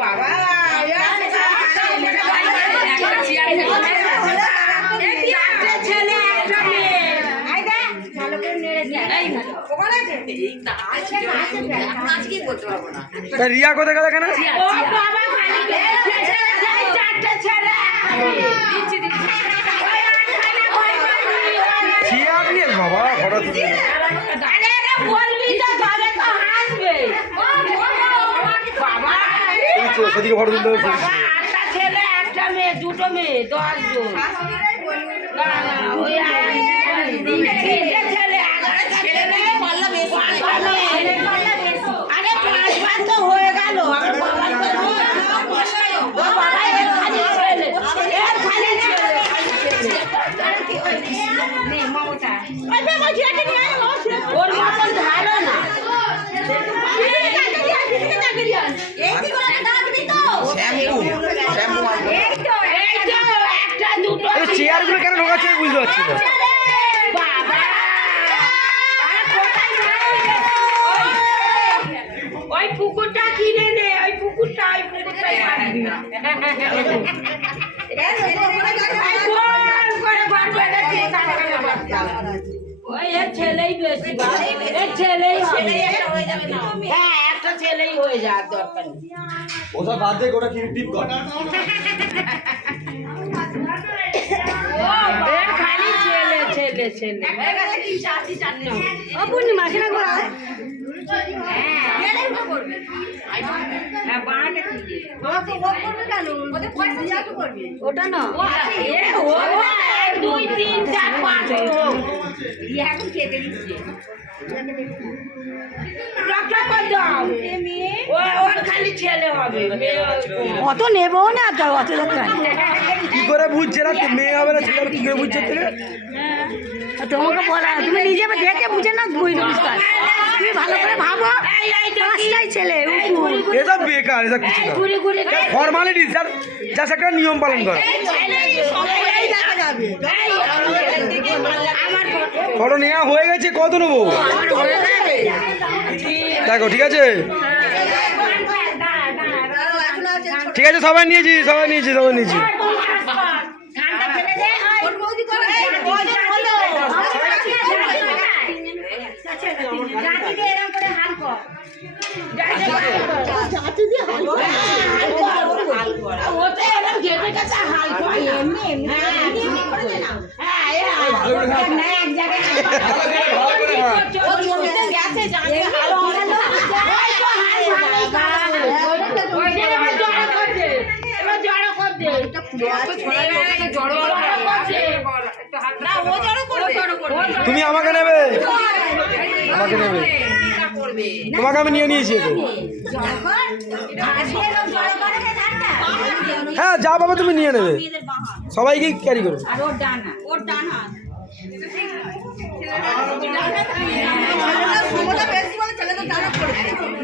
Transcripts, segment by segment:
বাবা ছেলে একটা মেয়ে ভালো করে নেড়ে তা রিয়া কোথায় গেল কেন? বাবা ফটো তুলে সেদিকে ফটো তুলতে হবে। একটা ছেলে একটা মেয়ে দুটো মেয়ে 10 জন না না ওই ছেলে আরে 5 বার তো হয়ে গেল ওর মতন ভালো না চেয়ার গুলো কেন ঢোকাচ্ছে বুঝতে পারছি না। ওই পুকুরটা কিনে নে ওই পুকুরটাই ওই এর ছেলেই বেশি এর ছেলেই হ্যাঁ একটা ছেলেই হয়ে যাওয়ার দরকার নেই ওসব বাদ দিয়ে ওটা টিপ কর। খালি ছেলে ছেলে ছেলে ওটা না 2 3 4 5 এখন খেতে দিচ্ছে ওর খালি ছেলে হবে অত নেবো না তো অত দরকার কি করে বুঝছে না মেয়ে হবে না ছেলে হবে, কি করে বুঝছে তুমি? তোমাকে বলা তুমি নিজে দেখে বুঝে না বুঝতে তুমি ভালো করে ভাবো পাঁচটাই ছেলে এসব বেকার, এসব কিছু না ফর্মালিটি, যা একটা নিয়ম পালন করো। ফটো নেওয়া হয়ে গেছে, কত নেবো দেখো। ঠিক আছে ঠিক আছে, সবাই নিয়েছি সবাই নিয়েছি সবাই নিয়েছি। তুমি আমাকে নেবে, আমাকে নেবে, তোমাকে আমি নিয়ে নিয়েছি। হ্যাঁ যা পাবে তুমি নিয়ে নেবে, সবাইকে ক্যারি করবে।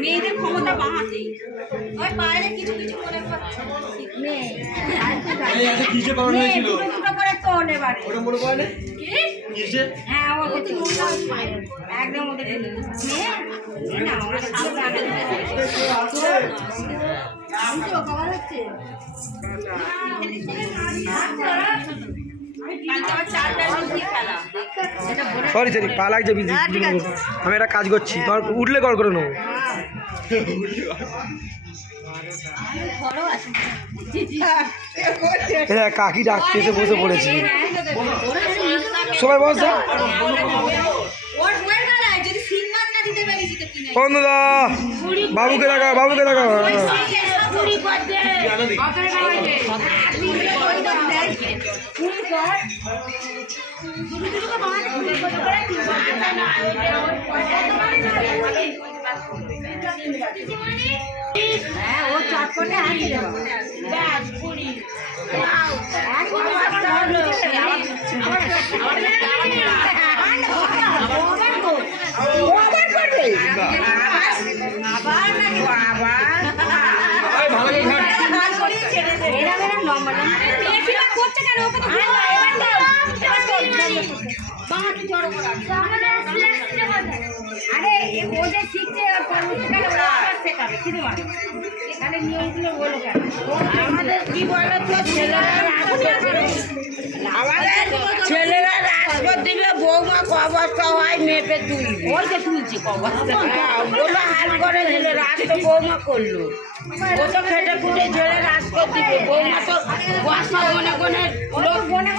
মেয়েদের ক্ষমতা বাড়াতে ওই বাইরে কিছু কিছু করে করে তো নেবারে হ্যাঁ একদম সরি সরি পা লাগছে, আমি একটা কাজ করছি, তোমার উঠলে কল করে নেবো। হ্যাঁ কাকি ডাকতে এসে বসে পড়েছি, সবাই বস। বন্ধুদা বাবুকে দেখা, বাবুকে দেখা। ও চটপটে হাসি করছে কেন আমাদের কি বলো তো ছেলেরা আমাদের ছেলেরা রাজপথ দিবে বৌমা ক অবস্থা হয় মেপে তুলবে ওই যে তুলছি ক অবস্থা বলো হাল করে দিলে রাজ তো বৌমা করলো ও তো খেটে খুঁটে ছেলে রাজপথ দিবে বৌমা তো বস্তা মনে লোক মনে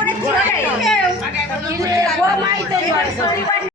বৌমাই তো জয়